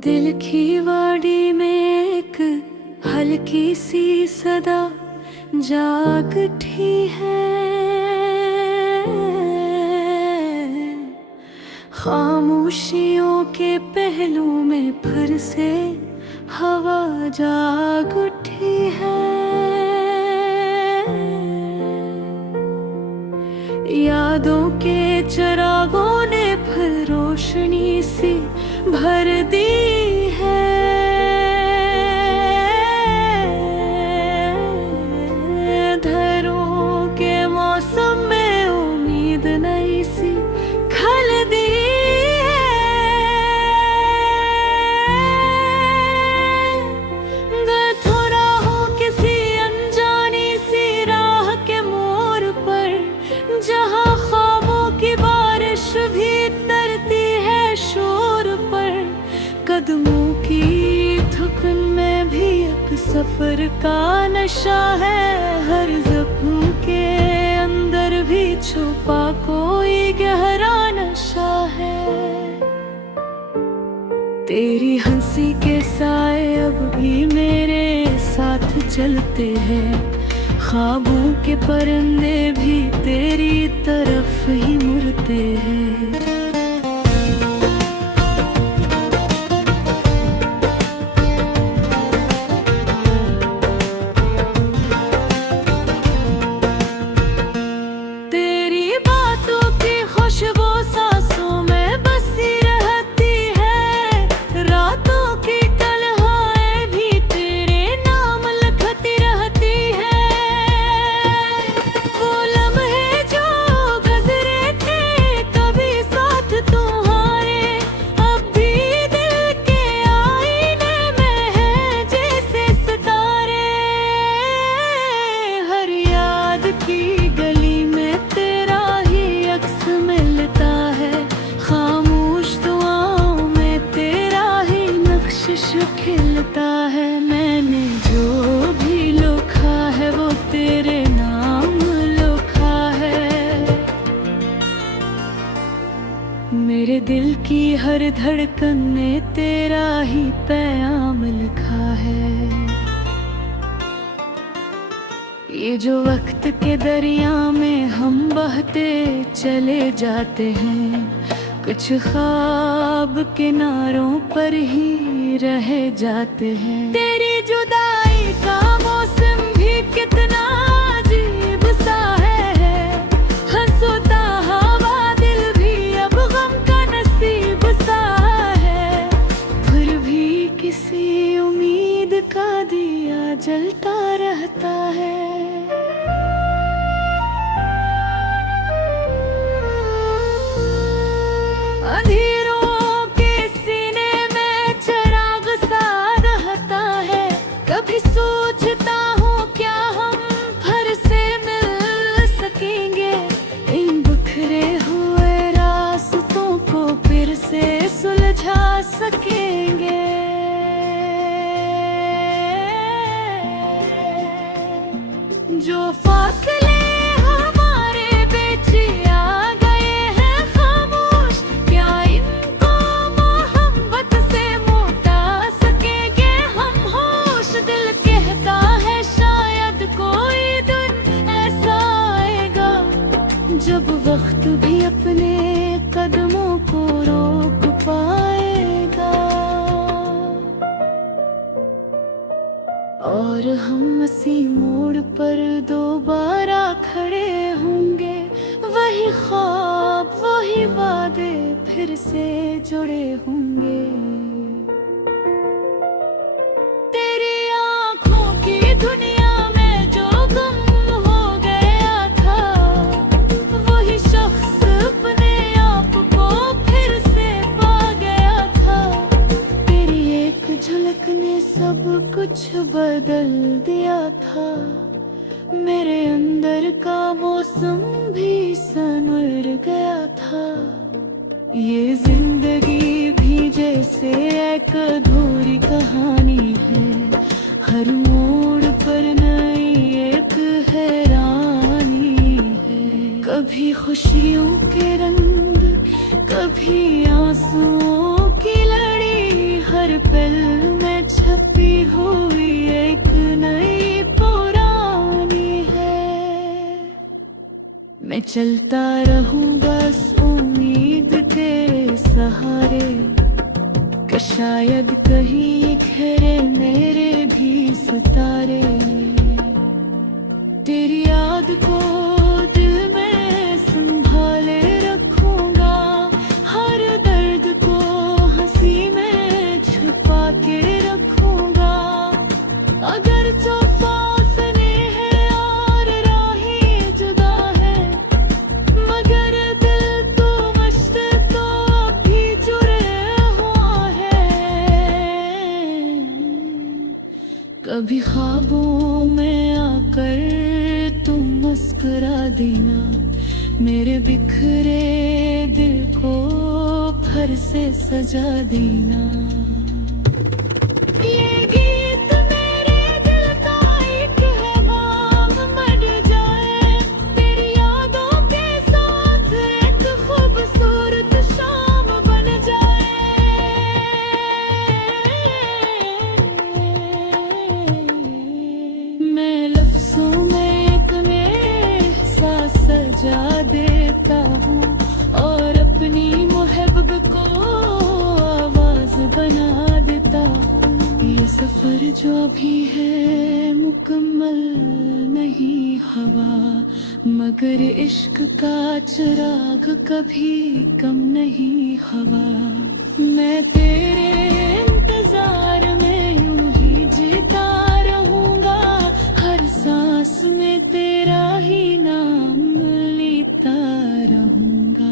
दिल की वाड़ी में एक हल्की सी सदा जाग उठी है। खामोशियों के पहलू में फिर से हवा जाग उठी है। यादों के चिरागों ने फिर रोशनी सी भर दी है। धरों के मौसम में उम्मीद नई सी खल दी है। गर थोड़ा हो किसी अनजानी सी राह के मोड़ पर, जहाँ ख्वाबों की बारिश भी तरती है शोर पर। कदमों की थकन में भी एक सफर का नशा है। हर जख्म के अंदर भी छुपा कोई गहरा नशा है। तेरी हंसी के साए अब भी मेरे साथ चलते हैं। ख्वाबों के परिंदे भी तेरी तरफ ही मुड़ते हैं। की गली में तेरा ही अक्स मिलता है। खामोश दुआओं में तेरा ही नक्श खिलता है। मैंने जो भी लिखा है वो तेरे नाम लिखा है। मेरे दिल की हर धड़कन में तेरा ही पैगाम लिखा है। ये जो वक्त के दरिया में हम बहते चले जाते हैं, कुछ ख्वाब किनारों पर ही रह जाते हैं। तेरी जुदाई का मौसम भी कितना अजीब सा है। हंसता हवा दिल भी अब गम का नसीब सा है। फिर भी किसी उम्मीद का दिया जलता रहता है। अंधेरों के सीने में चिराग सा रहता है। कभी सोचता हूँ क्या हम फिर से मिल सकेंगे। इन बिखरे हुए रास्तों को फिर से सुलझा सकेंगे। जो फासले हमारे बीच आ गए हैं खामोश, क्या इनको मोहब्बत से मोटा सकेंगे हम होश। दिल कहता है शायद कोई दिन ऐसा आएगा जब वक्त भी अपने कदमों को रोक पाएगा। और हम इसी मोड़ पर दोबारा खड़े होंगे। वही ख्वाब वही वादे फिर से जुड़े होंगे। तेरी आँखों की दुनिया में जो गुम हो गया था, वही शख्स अपने आप को फिर से पा गया था। तेरी एक झलक ने सब कुछ बदल दिया था। मेरे अंदर का मौसम भी संवर गया था। ये जिंदगी भी जैसे एक अधूरी कहानी है। हर मोड़ पर नई एक हैरानी है। कभी खुशियों के रंग, कभी आंसुओं की लड़ी। हर हर पल में छपी हुई एक नई पुरानी है। मैं चलता रहूं बस उम्मीद के सहारे, कि शायद कहीं खिले मेरे भी सितारे। तेरी याद को दिल में संभाले रखूंगा, हर दर्द को हंसी में छुपा के रखूंगा। अगर तो फासले हैं और राहें जुदा है, मगर दिल तो मस्त तो अभी जुड़े हुआ है। कभी ख्वाबों में आकर तुम मुस्कुरा देना, मेरे बिखरे दिल को फिर से सजा देना। ये गीत मेरे दिल का एक है भाग, मर जाए तेरी यादों के साथ एक खूबसूरत शाम बन जाए। मैं लफ्ज़ों में एक एहसास सजा देता हूँ, और अपनी मोहब्बत को आवाज बना देता हूँ। ये सफर जो अभी है मुकम्मल नहीं हवा, मगर इश्क का चिराग कभी कम नहीं हवा। मैं तेरे इंतजार में यूं ही जीता रहूंगा, हर सांस में तेरा ही नाम लेता रहूंगा।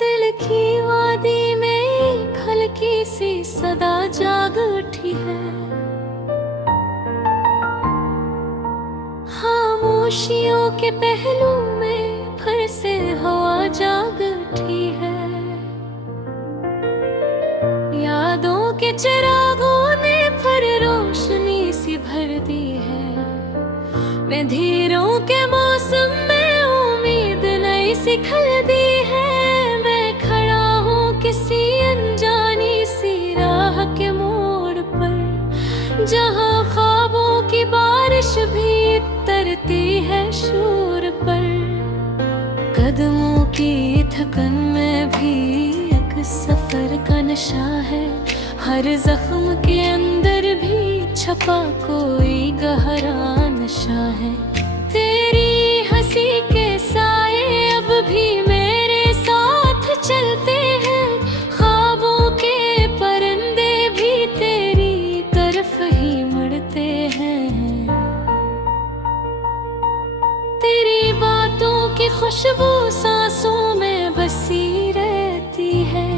दिल की वादी में एक हल्की सी सदा जाग उठी है, खामोशियों के पहलू में फिर से हवा जाग उठी है। यादों के चिरागों ने फिर रोशनी सी भर दी है। मैं धीरों के मौसम में उम्मीद नई सी खिल दी है। मैं खड़ा हूँ किसी अनजानी सी राह के मोड़ पर, जहाँ ख्वाबों की बारिश भी तरती है शोर पर। कदमों की थकन में भी एक सफर का नशा है, हर जख्म के अंदर भी छपा कोई गहरा नशा है। तेरी हंसी के साए अब भी मेरे साथ चलते हैं, ख्वाबों के परिंदे भी तेरी तरफ ही मुड़ते हैं। तेरी बातों की खुशबू सांसों में बसी रहती है,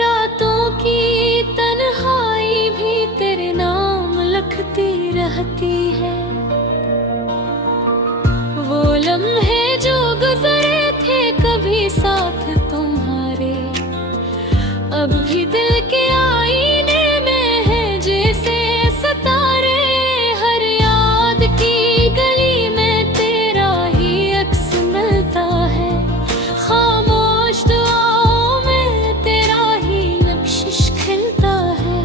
रातों की तन्हाई भी तेरे नाम लिखती रहती है। वो लम्हे जो गुजरे थे कभी साथ तुम्हारे, अब भी दिल के आईने में है जैसे सितारे। हर याद की गली में तेरा ही अक्स मिलता है, खामोश दुआओं में तेरा ही नक्शिश खिलता है।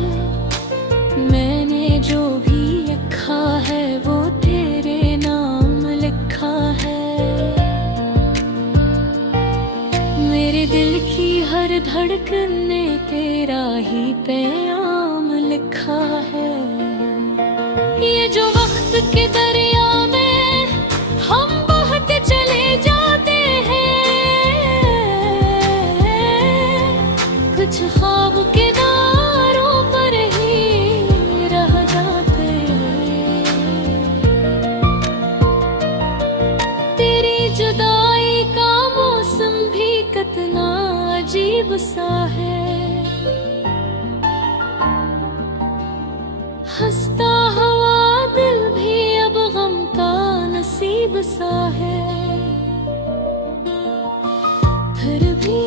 मैंने जो भी लिखा है वो तेरे नाम लिखा है। मेरे दिल की हर धड़कन ने तेरा ही पैगाम लिखा है। ये जो वक्त के दरिया में हम बहते चले जाते हैं, कुछ ख्वाब के दारों पर ही रह जाते हैं। तेरी जुदाई का मौसम भी कितना अजीब सा है, हंसता हुआ दिल भी अब गम का नसीब सा है। फिर भी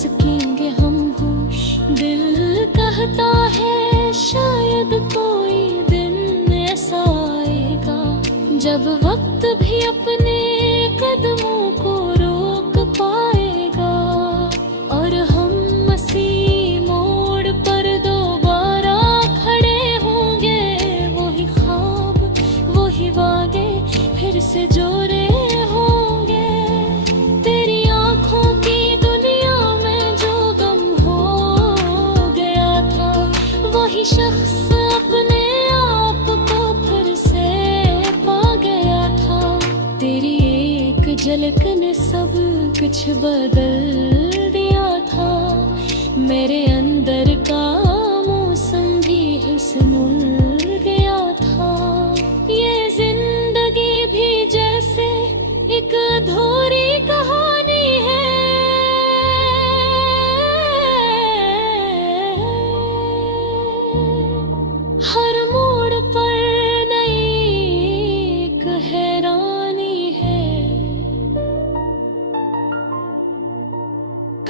सकेंगे हम होश। दिल कहता है शायद कोई दिन ऐसा आएगा जब वक्त भी अपने कदमों को रोक पाएगा, और हम इसी मोड़ पर दोबारा खड़े होंगे। वही ख्वाब वही वादे फिर से जोड़े होंगे। तेरी आंखों की दुनिया में जो गम हो गया था, वही शख्स अपने आप को फिर से पा गया था। तेरी एक झलक ने सब कुछ बदल दिया था। मेरे अंदर का मौसम भी हिस्मुल गया था। ये जिंदगी भी जैसे एक अधूरी कहानी है, हर मोड़ पर नई एक हैरानी है।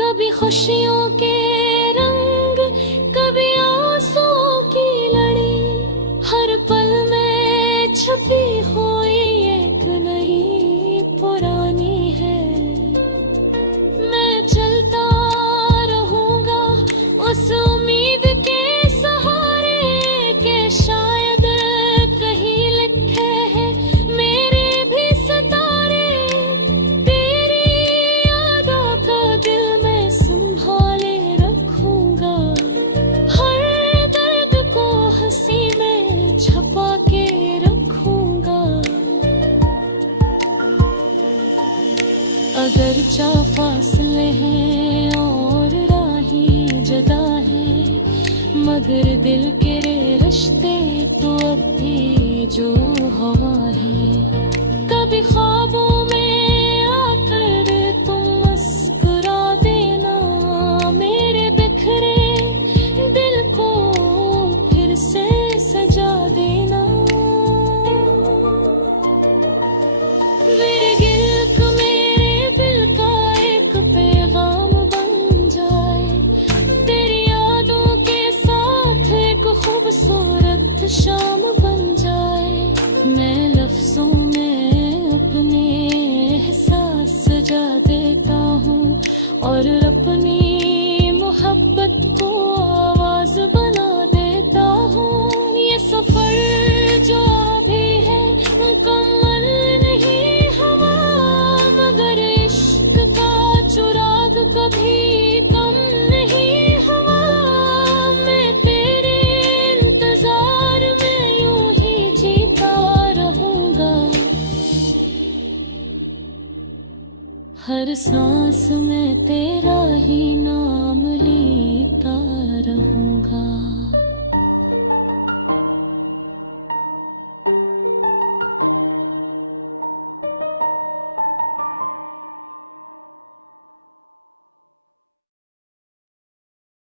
कभी खुशियों के रंग, कभी आंसुओं की लड़ी, हर पल में छुपी हुई एक नई पुरानी है। मैं चलता रहूंगा उस उम्मीद के सहारे के शायद कहीं लिखे हैं मेरे भी सितारे। तेरी यादों का दिल में संभाले रखूंगा, हर दर्द को हंसी में छुपा के रखूंगा। अगर चा फासले हैं और राहें जुदा हैं, मगर दिल के रिश्ते तो अब भी जो हवा है। कभी ख्वाबों में आकर तुम मुस्कुरा देना, मेरे बिखरे दिल को फिर से सजा देना। मेरे गिल्क मेरे दिल का एक पैगाम बन जाए, तेरी यादों के साथ एक खूबसूरत शाम बन जाए। मैं लफ्जों में अपने एहसास सजा देता हूँ और अपनी मोहब्बत को आवाज बना देता हूँ। ये सफर जो भी है मुकम्मल नहीं हुआ, मगर इश्क का चुराग कभी कम नहीं हुआ। मैं तेरे इंतजार में यूं ही जीता रहूंगा, हर सांस में तेरा